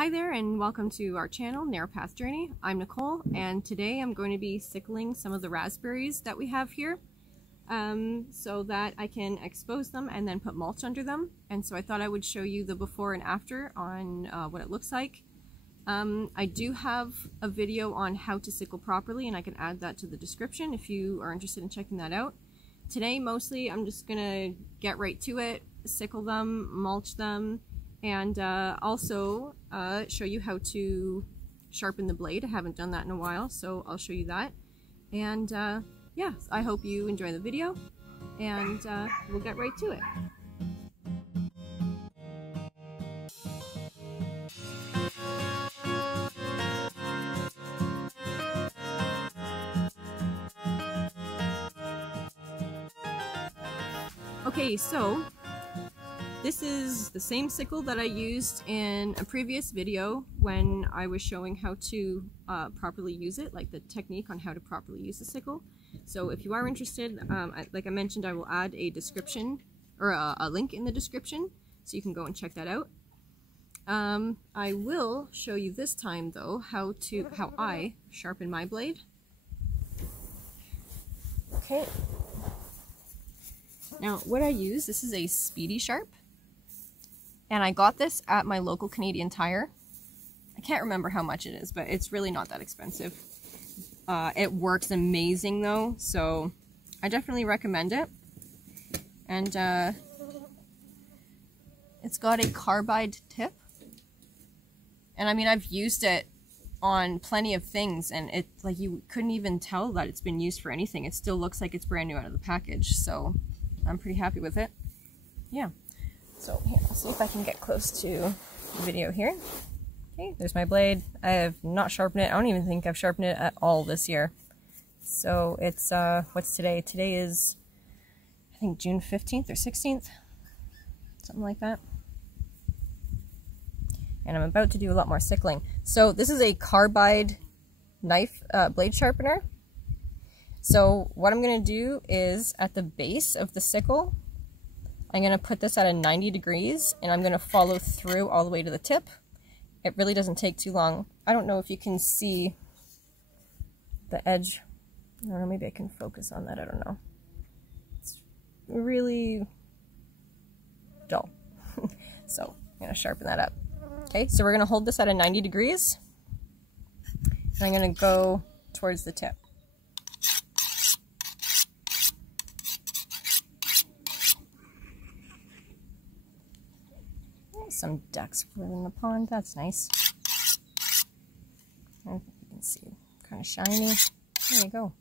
Hi there and welcome to our channel, Narrow Path Journey. I'm Nicole and today I'm going to be sickling some of the raspberries that we have here so that I can expose them and then put mulch under them. And so I thought I would show you the before and after on what it looks like. I do have a video on how to sickle properly and I can add that to the description if you are interested in checking that out. Today mostly I'm just gonna get right to it, sickle them, mulch them, and also show you how to sharpen the blade. I haven't done that in a while, so I'll show you that. And yeah, I hope you enjoy the video, and we'll get right to it. Okay, so this is the same sickle that I used in a previous video when I was showing how to properly use it, like the technique on how to properly use the sickle. So if you are interested, like I mentioned, I will add a description or a link in the description so you can go and check that out. I will show you this time though how I sharpen my blade. Okay. Now what I use, this is a Speedy Sharp. And I got this at my local Canadian Tire. I can't remember how much it is, but it's really not that expensive. It works amazing though, so I definitely recommend it. And it's got a carbide tip. And I mean, I've used it on plenty of things and it, like, you couldn't even tell that it's been used for anything. It still looks like it's brand new out of the package, so I'm pretty happy with it. Yeah. So here, let's see if I can get close to the video here. Okay, there's my blade. I have not sharpened it. I don't even think I've sharpened it at all this year. So it's, what's today? Today is, I think, June 15th or 16th. Something like that. And I'm about to do a lot more sickling. So this is a carbide knife, blade sharpener. So what I'm going to do is at the base of the sickle, I'm going to put this at a 90 degrees and I'm going to follow through all the way to the tip. It really doesn't take too long. I don't know if you can see the edge. I don't know, maybe I can focus on that. I don't know. It's really dull. So I'm going to sharpen that up. Okay, so we're going to hold this at a 90 degrees. And I'm going to go towards the tip. Some ducks live in the pond. That's nice. I don't know if you can see. Kind of shiny. There you go.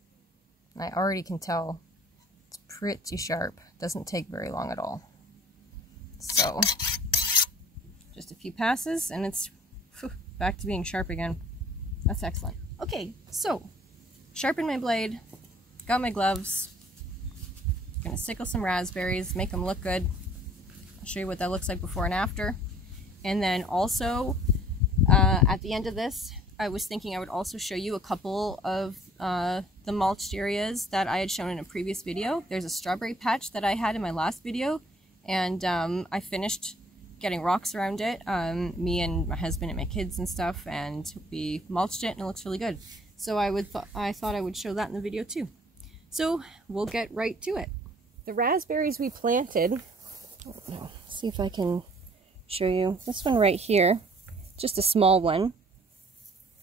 I already can tell it's pretty sharp. Doesn't take very long at all. So, just a few passes and it's back to being sharp again. That's excellent. Okay, so sharpen my blade. Got my gloves. Gonna sickle some raspberries, make them look good. I'll show you what that looks like before and after. And then also, at the end of this, I was thinking I would also show you a couple of the mulched areas that I had shown in a previous video. There's a strawberry patch that I had in my last video, and I finished getting rocks around it, me and my husband and my kids and stuff, and we mulched it and it looks really good. So I thought I would show that in the video too. So we'll get right to it. The raspberries we planted, see if I can show you. This one right here, just a small one.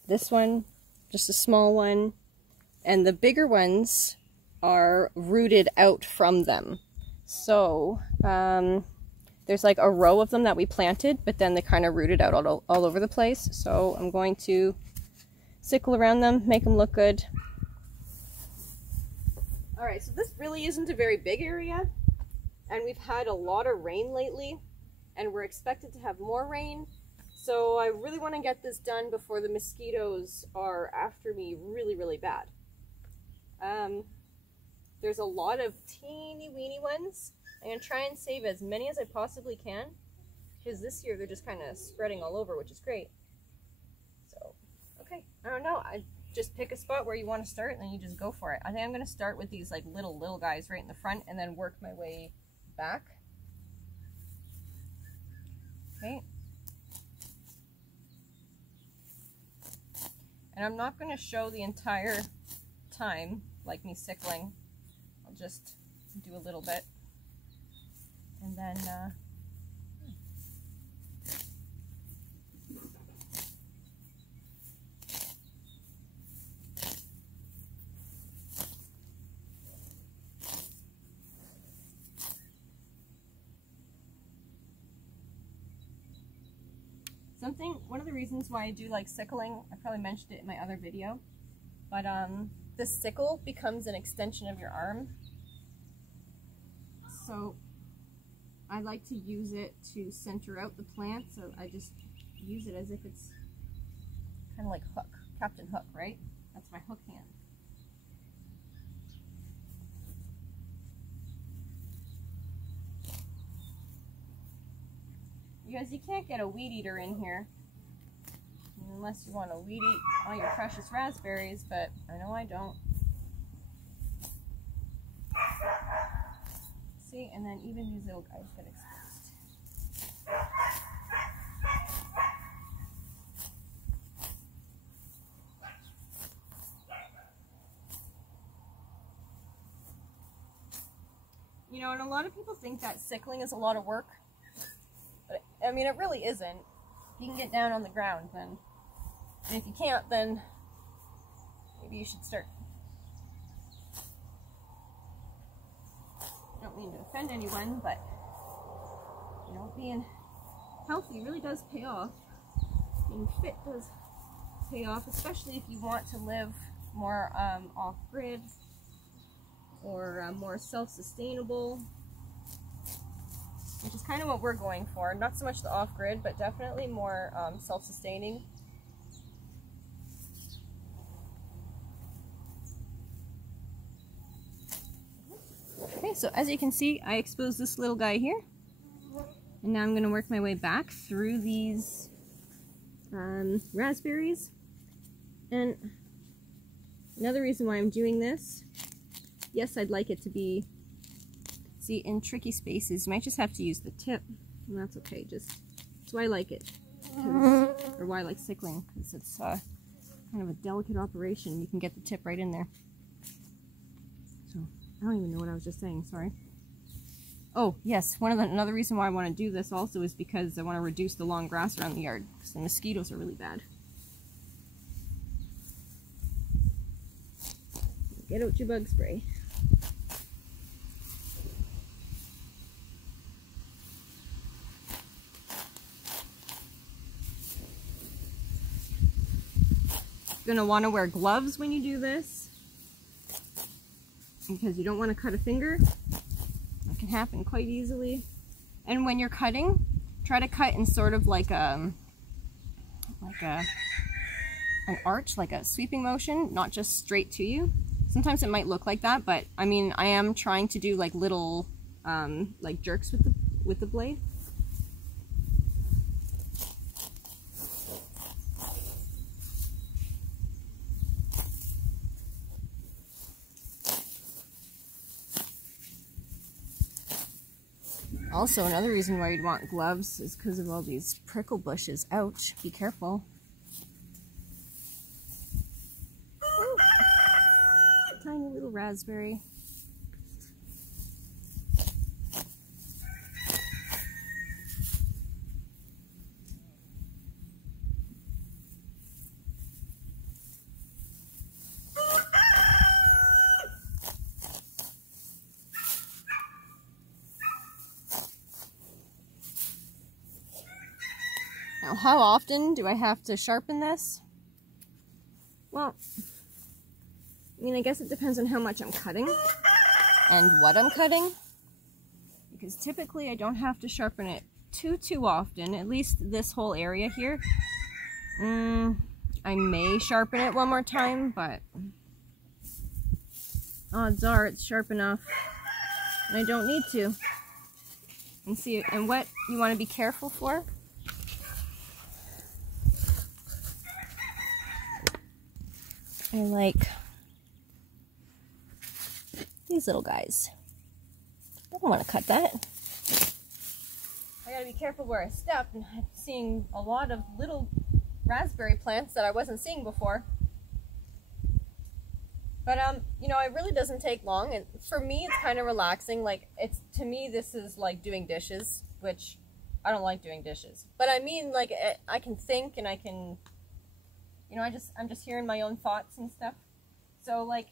This one, just a small one. And the bigger ones are rooted out from them. So there's like a row of them that we planted, but then they kind of rooted out all over the place. So I'm going to sickle around them, make them look good. All right, so this really isn't a very big area. And we've had a lot of rain lately. And we're expected to have more rain, so I really want to get this done before the mosquitoes are after me really, really bad. There's a lot of teeny weeny ones. I'm going to try and save as many as I possibly can, because this year they're just kind of spreading all over, which is great. So, okay, I don't know. I just pick a spot where you want to start, and then you just go for it. I think I'm going to start with these like little guys right in the front, and then work my way back. Okay. And I'm not going to show the entire time, like me sickling. I'll just do a little bit. And then, one of the reasons why I do like sickling, I probably mentioned it in my other video, but the sickle becomes an extension of your arm. So I like to use it to center out the plant, so I just use it as if it's kind of like Hook, Captain Hook, right? That's my hook hand. You guys, you can't get a weed eater in here unless you want to weed eat all your precious raspberries, but I know I don't. See, and then even these little guys get exposed. You know, and a lot of people think that sickling is a lot of work. But, I mean, it really isn't. If you can get down on the ground, then. And if you can't, then maybe you should start. I don't mean to offend anyone, but, you know, being healthy really does pay off. Being fit does pay off, especially if you want to live more off-grid or more self-sustainable, which is kind of what we're going for. Not so much the off-grid, but definitely more self-sustaining. Okay, so as you can see, I exposed this little guy here. And now I'm going to work my way back through these raspberries. And another reason why I'm doing this, yes, I'd like it to be, see, in tricky spaces, you might just have to use the tip, and that's okay. That's why I like it, or why I like sickling, because it's kind of a delicate operation. You can get the tip right in there. So, I don't even know what I was just saying, sorry. Oh, yes, another reason why I want to do this also is because I want to reduce the long grass around the yard, because the mosquitoes are really bad. Get out your bug spray. You're going to want to wear gloves when you do this, because you don't want to cut a finger. That can happen quite easily. And when you're cutting, try to cut in sort of like an arch, like a sweeping motion, not just straight to you. Sometimes it might look like that, but I mean, I am trying to do like little like jerks with the blade. Also, another reason why you'd want gloves is because of all these prickle bushes. Ouch, be careful. Ooh. Tiny little raspberry. Now, how often do I have to sharpen this? Well, I mean, I guess it depends on how much I'm cutting and what I'm cutting. Because typically I don't have to sharpen it too often, at least this whole area here. I may sharpen it one more time, but odds are it's sharp enough and I don't need to. And see, and what you want to be careful for, I like these little guys. I don't want to cut that. I gotta be careful where I step, and I'm seeing a lot of little raspberry plants that I wasn't seeing before. But you know, it really doesn't take long, and for me it's kind of relaxing. Like, to me this is like doing dishes, which I don't like doing dishes. But I mean, like, I can think, and I can, you know, I'm just hearing my own thoughts and stuff. So like,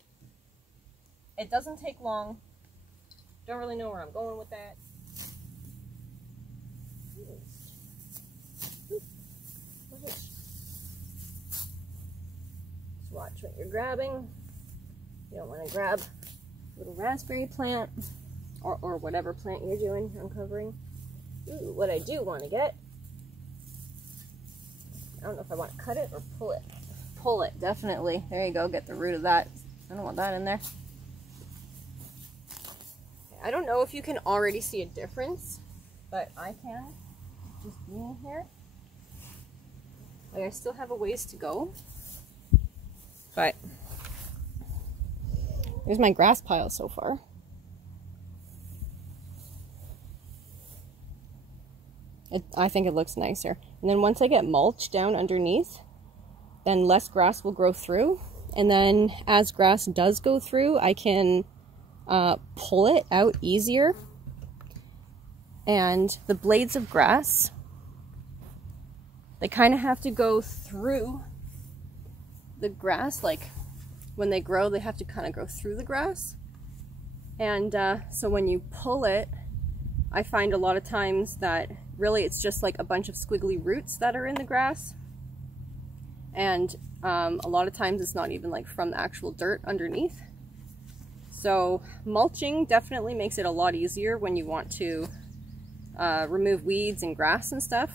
it doesn't take long. Don't really know where I'm going with that. Just watch what you're grabbing. You don't want to grab a little raspberry plant or whatever plant you're doing, uncovering. Ooh, what I do want to get, I don't know if I want to cut it or pull it. Pull it, definitely. There you go, get the root of that. I don't want that in there. I don't know if you can already see a difference, but I can, just being here. Like, I still have a ways to go, but here's my grass pile so far. I think it looks nicer. And then once I get mulch down underneath, then less grass will grow through. And then as grass does go through, I can pull it out easier. And the blades of grass, they kind of have to go through the grass. Like, when they grow, they have to kind of go through the grass. And so when you pull it, I find a lot of times that really it's just like a bunch of squiggly roots that are in the grass. And a lot of times it's not even like from the actual dirt underneath. So mulching definitely makes it a lot easier when you want to remove weeds and grass and stuff.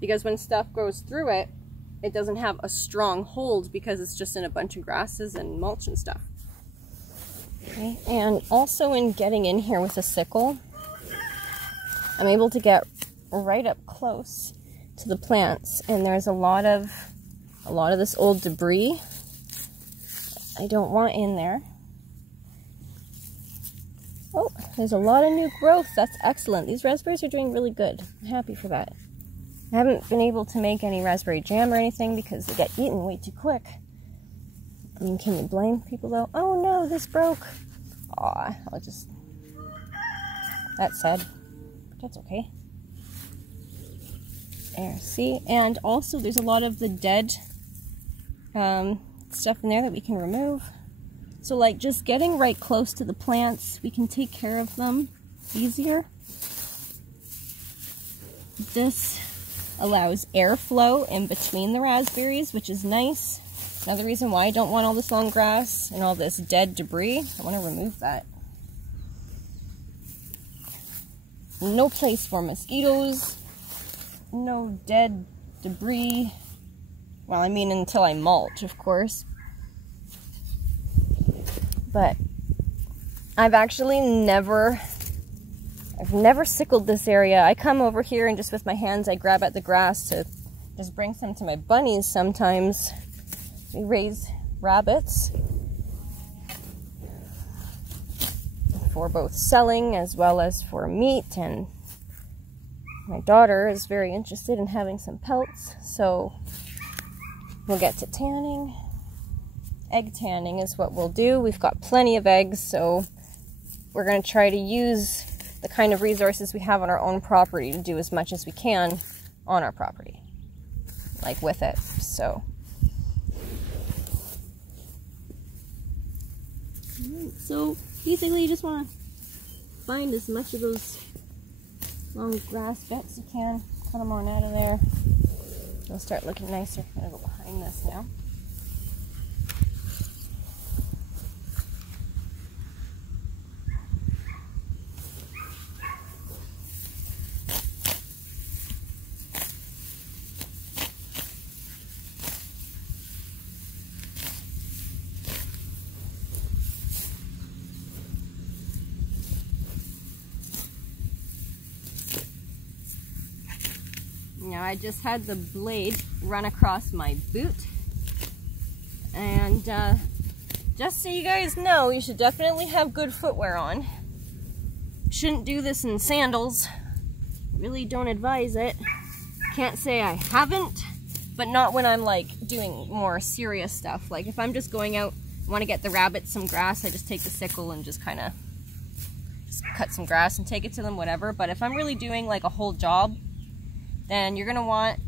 Because when stuff goes through it, it doesn't have a strong hold because it's just in a bunch of grasses and mulch and stuff. Okay. And also in getting in here with a sickle, I'm able to get right up close to the plants, and there's a lot of this old debris I don't want in there. Oh, there's a lot of new growth. That's excellent. These raspberries are doing really good. I'm happy for that. I haven't been able to make any raspberry jam or anything because they get eaten way too quick. I mean, can you blame people though? Oh no, this broke. Aw, I'll just... That's sad. But that's okay. There, see? And also there's a lot of the dead stuff in there that we can remove. So like, just getting right close to the plants, we can take care of them easier. This allows airflow in between the raspberries, which is nice. Another reason why I don't want all this long grass and all this dead debris. I want to remove that. No place for mosquitoes. No dead debris. Well, I mean, until I mulch, of course. But I've actually never sickled this area. I come over here and just with my hands I grab at the grass to just bring some to my bunnies sometimes. We raise rabbits for both selling as well as for meat, and my daughter is very interested in having some pelts, so we'll get to tanning. Egg tanning is what we'll do. We've got plenty of eggs, so we're going to try to use the kind of resources we have on our own property to do as much as we can on our property, like with it. So basically you just want to find as much of those long grass bits you can, cut them on out of there. They'll start looking nicer. I'm going to go behind this now. Now I just had the blade run across my boot, and just so you guys know, you should definitely have good footwear on. Shouldn't do this in sandals. Really don't advise it. Can't say I haven't, but not when I'm like doing more serious stuff. Like if I'm just going out want to get the rabbits some grass, I just take the sickle and just kind of cut some grass and take it to them, whatever. But if I'm really doing like a whole job, then you're going to want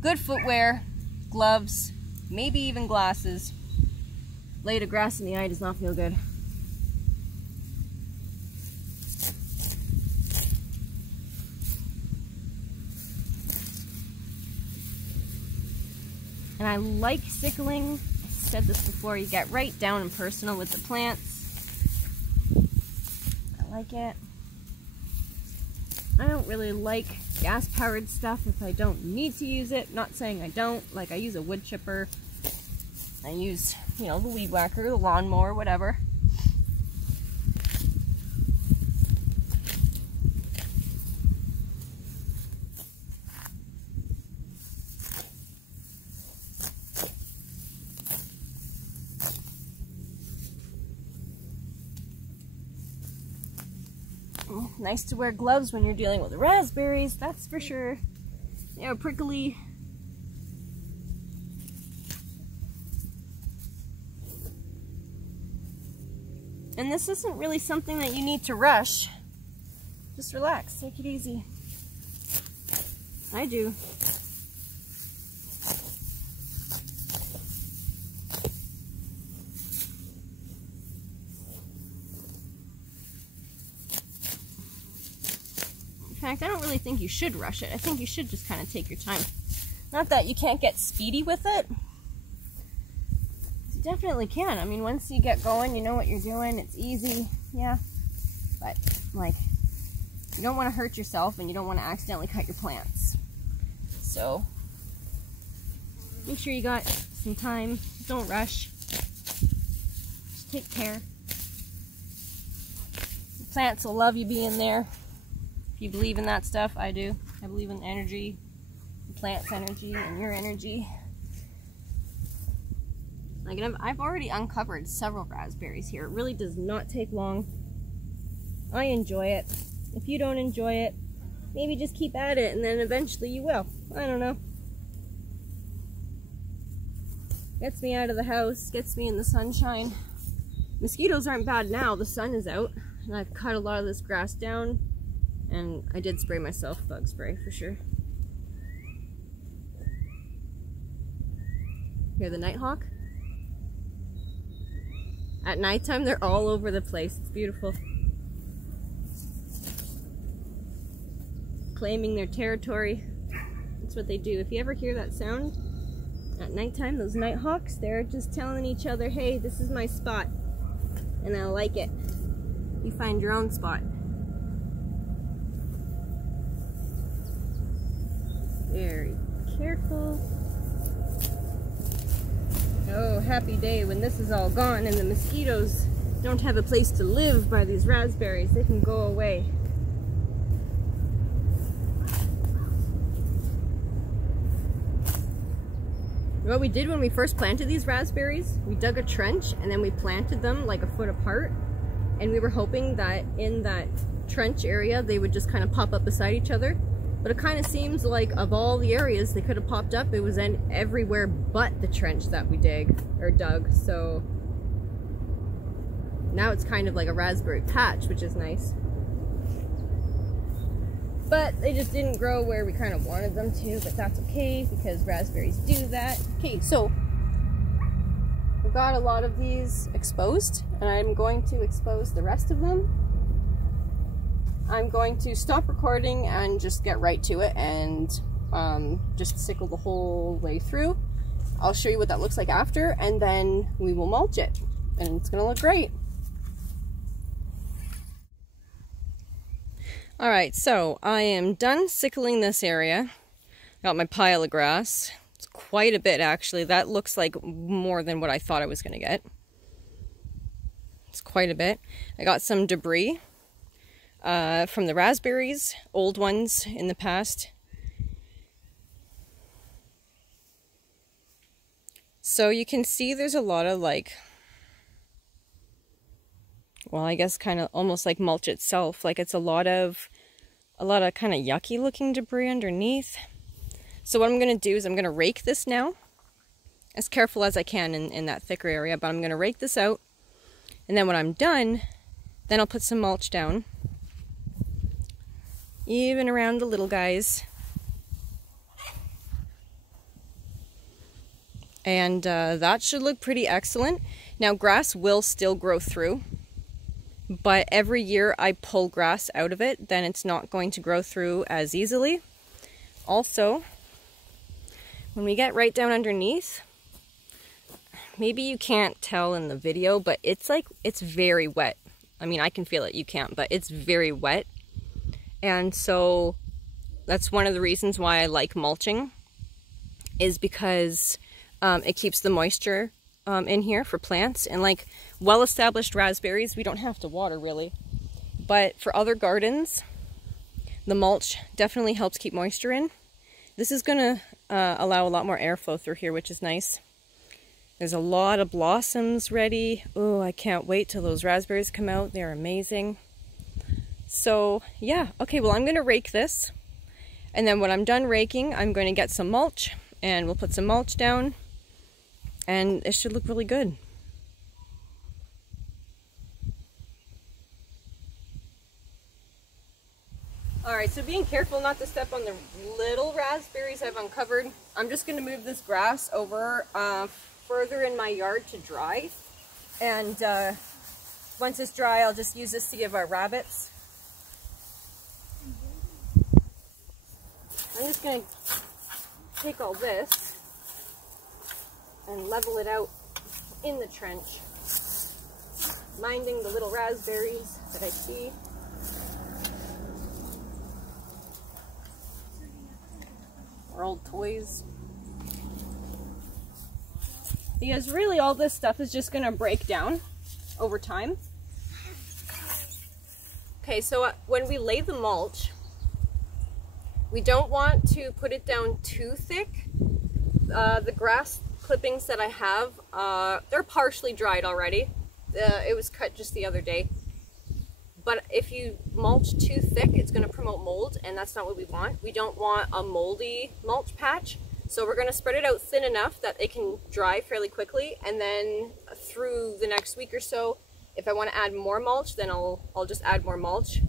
good footwear, gloves, maybe even glasses. Blade of grass in the eye does not feel good. And I like sickling. I said this before, you get right down and personal with the plants. I like it. I don't really like gas-powered stuff if I don't need to use it. Not saying I don't. Like, I use a wood chipper. I use, you know, the weed whacker, the lawnmower, whatever. Nice to wear gloves when you're dealing with the raspberries, that's for sure. They're prickly. And this isn't really something that you need to rush. Just relax, take it easy. I do. In fact, I don't really think you should rush it. I think you should just kind of take your time. Not that you can't get speedy with it. You definitely can. I mean, once you get going, you know what you're doing. It's easy, yeah. But, like, you don't want to hurt yourself and you don't want to accidentally cut your plants. So, make sure you got some time. Don't rush. Just take care. The plants will love you being there. You believe in that stuff? I do. I believe in energy, the plant's energy, and your energy. Like, I've already uncovered several raspberries here. It really does not take long. I enjoy it. If you don't enjoy it, maybe just keep at it, and then eventually you will. I don't know. Gets me out of the house, gets me in the sunshine. Mosquitoes aren't bad now. The sun is out, and I've cut a lot of this grass down. And I did spray myself bug spray for sure. Hear the nighthawk? At nighttime, they're all over the place. It's beautiful. Claiming their territory. That's what they do. If you ever hear that sound at nighttime, those nighthawks, they're just telling each other, hey, this is my spot. And I like it. You find your own spot. Very careful. Oh, happy day when this is all gone and the mosquitoes don't have a place to live by these raspberries. They can go away. What we did when we first planted these raspberries, we dug a trench and then we planted them like a foot apart. And we were hoping that in that trench area they would just kind of pop up beside each other. But it kind of seems like of all the areas they could have popped up, it was in everywhere but the trench that we dug. So now it's kind of like a raspberry patch, which is nice. But they just didn't grow where we kind of wanted them to, but that's okay because raspberries do that. Okay, so we've got a lot of these exposed, and I'm going to expose the rest of them. I'm going to stop recording and just get right to it and just sickle the whole way through. I'll show you what that looks like after, and then we will mulch it, and it's gonna look great. Alright, so I am done sickling this area. Got my pile of grass. It's quite a bit actually. That looks like more than what I thought I was gonna get. It's quite a bit. I got some debris from the raspberries, old ones in the past. So you can see there's a lot of like, well, I guess kind of almost like mulch itself. Like it's a lot of kind of yucky looking debris underneath. So what I'm going to do is I'm going to rake this now as careful as I can in that thicker area, but I'm going to rake this out. And then when I'm done, then I'll put some mulch down, even around the little guys. And that should look pretty excellent. Now, grass will still grow through, but every year I pull grass out of it, then it's not going to grow through as easily. Also, when we get right down underneath, maybe you can't tell in the video, but it's very wet. I mean, I can feel it, you can't, but it's very wet. And so that's one of the reasons why I like mulching, is because it keeps the moisture in here for plants. And like well-established raspberries, we don't have to water really. But for other gardens, the mulch definitely helps keep moisture in. This is gonna allow a lot more airflow through here, which is nice. There's a lot of blossoms ready. Oh, I can't wait till those raspberries come out. They're amazing. So yeah, okay, well I'm gonna rake this. And then when I'm done raking, I'm going to get some mulch and we'll put some mulch down and it should look really good. Alright, so being careful not to step on the little raspberries I've uncovered, I'm just going to move this grass over further in my yard to dry. And once it's dry, I'll just use this to give our rabbits. I'm just going to take all this and level it out in the trench, minding the little raspberries that I see. Our old toys. Because really all this stuff is just going to break down over time. Okay, so when we lay the mulch, we don't want to put it down too thick. The grass clippings that I have, they're partially dried already. It was cut just the other day. But if you mulch too thick, it's going to promote mold, and that's not what we want. We don't want a moldy mulch patch. So we're going to spread it out thin enough that it can dry fairly quickly, and then through the next week or so, if I want to add more mulch, then I'll just add more mulch.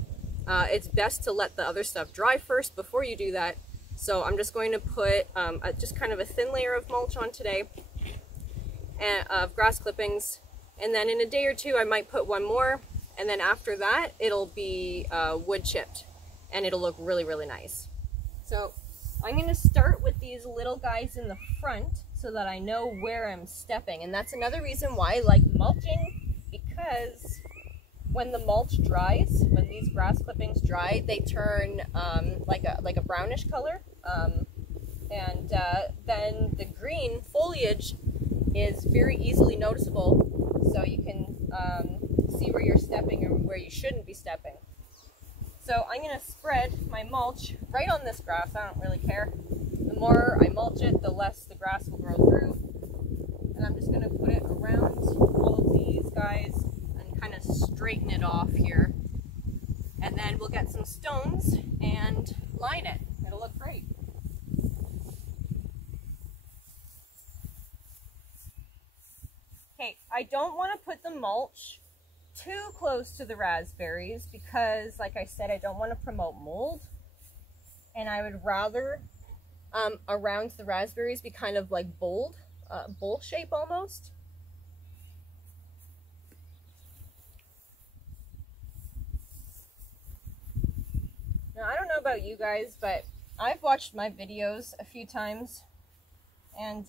It's best to let the other stuff dry first before you do that. So I'm just going to put just kind of a thin layer of mulch on today, and of grass clippings, and then in a day or two I might put one more, and then after that it'll be wood chipped and it'll look really, really nice. So I'm going to start with these little guys in the front so that I know where I'm stepping, and that's another reason why I like mulching, because when the mulch dries, when these grass clippings dry, they turn like a brownish color, and then the green foliage is very easily noticeable, so you can see where you're stepping and where you shouldn't be stepping. So I'm going to spread my mulch right on this grass. I don't really care. The more I mulch it, the less the grass will grow through. And I'm just going to put it around all of these guys and kind of straighten it off here. And then we'll get some stones and line it. It'll look great. Okay, I don't want to put the mulch too close to the raspberries because, like I said, I don't want to promote mold, and I would rather around the raspberries be kind of like bowl shape almost. Now I don't know about you guys, but I've watched my videos a few times, and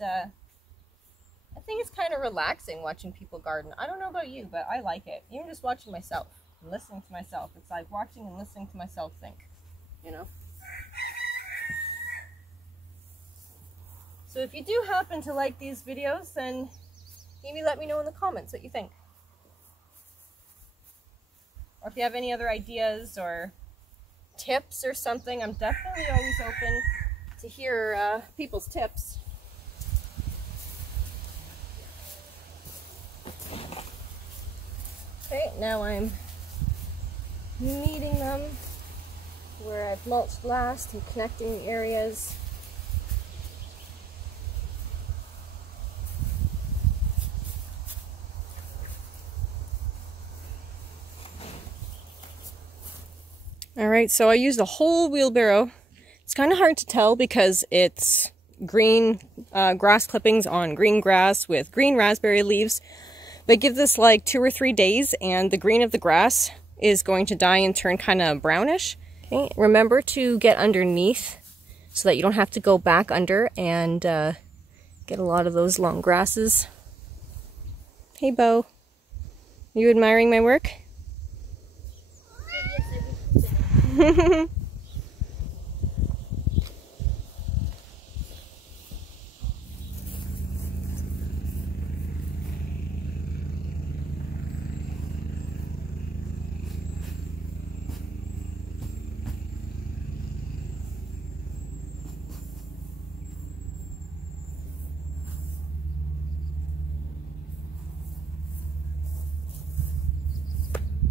I think it's kind of relaxing watching people garden. I don't know about you, but I like it. Even just watching myself and listening to myself. It's like watching and listening to myself think, you know? So if you do happen to like these videos, then maybe let me know in the comments what you think. Or if you have any other ideas or tips or something, I'm definitely always open to hear people's tips. Okay, now I'm meeting them where I've mulched last and connecting the areas. Alright, so I used a whole wheelbarrow. It's kind of hard to tell because it's green grass clippings on green grass with green raspberry leaves. But give this like 2 or 3 days and the green of the grass is going to die and turn kind of brownish. Okay, remember to get underneath so that you don't have to go back under and get a lot of those long grasses. Hey Bo, are you admiring my work?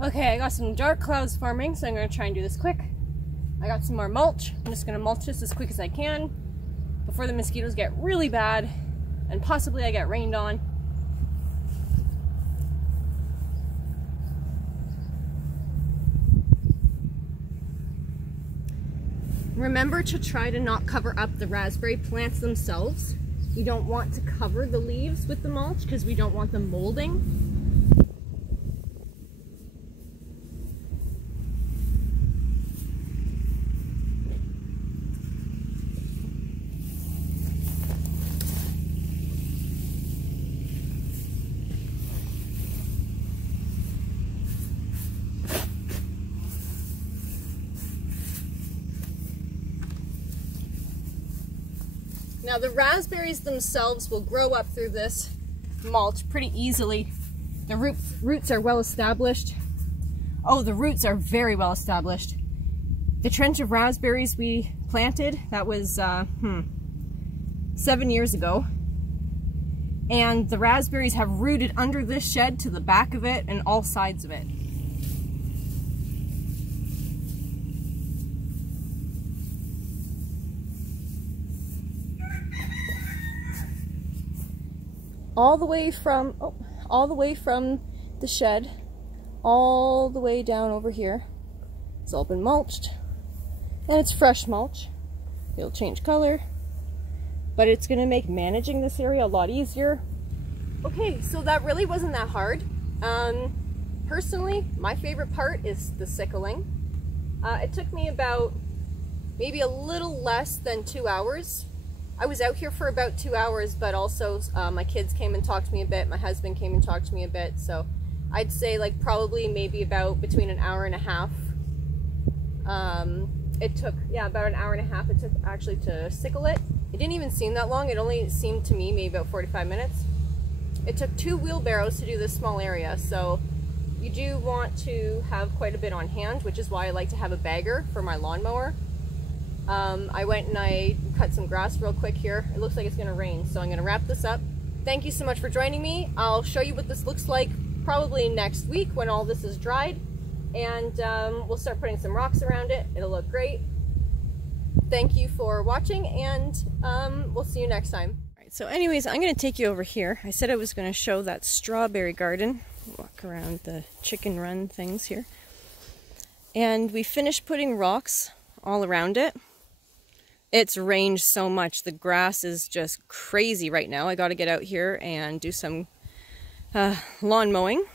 Okay, I got some dark clouds forming, so I'm going to try and do this quick. I got some more mulch. I'm just going to mulch this as quick as I can before the mosquitoes get really bad and possibly I get rained on. Remember to try to not cover up the raspberry plants themselves. You don't want to cover the leaves with the mulch because we don't want them molding. Now the raspberries themselves will grow up through this mulch pretty easily. The roots are well established. Oh, the roots are very well established. The trench of raspberries we planted, that was 7 years ago. And the raspberries have rooted under this shed to the back of it and all sides of it. All the way from the shed, all the way down over here. It's all been mulched, and it's fresh mulch. It'll change color, but it's going to make managing this area a lot easier. Okay, so that really wasn't that hard. Personally, my favorite part is the sickling. It took me about maybe a little less than 2 hours. I was out here for about 2 hours, but also my kids came and talked to me a bit. My husband came and talked to me a bit. So I'd say like probably maybe about between an hour and a half. It took, yeah, about an hour and a half it took actually to sickle it. It didn't even seem that long. It only seemed to me maybe about 45 minutes. It took 2 wheelbarrows to do this small area. So you do want to have quite a bit on hand, which is why I like to have a bagger for my lawnmower. I went and I cut some grass real quick here. It looks like it's going to rain, so I'm going to wrap this up. Thank you so much for joining me. I'll show you what this looks like probably next week when all this is dried, and we'll start putting some rocks around it. It'll look great. Thank you for watching, and we'll see you next time. All right, so anyways, I'm going to take you over here. I said I was going to show that strawberry garden. Walk around the chicken run things here. And we finished putting rocks all around it. It's rained so much. The grass is just crazy right now. I got to get out here and do some lawn mowing.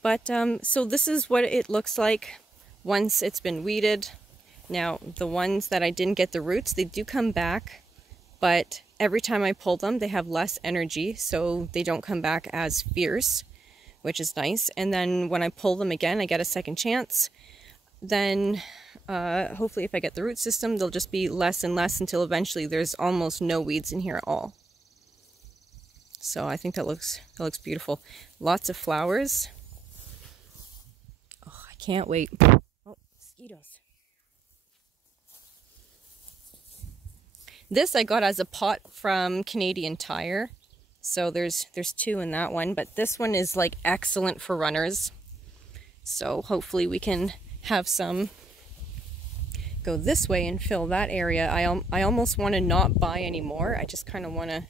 But so this is what it looks like once it's been weeded. Now the ones that I didn't get the roots, they do come back, but every time I pull them they have less energy, so they don't come back as fierce, which is nice. And then when I pull them again, I get a second chance. Then hopefully if I get the root system, they'll just be less and less until eventually there's almost no weeds in here at all. So I think that looks beautiful. Lots of flowers. Oh, I can't wait. Oh, mosquitoes. This I got as a pot from Canadian Tire. So there's 2 in that one, but this one is like excellent for runners. So hopefully we can have some go this way and fill that area. I almost want to not buy any more. I just kind of want to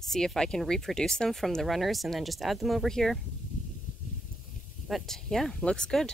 see if I can reproduce them from the runners and then just add them over here. But yeah, looks good.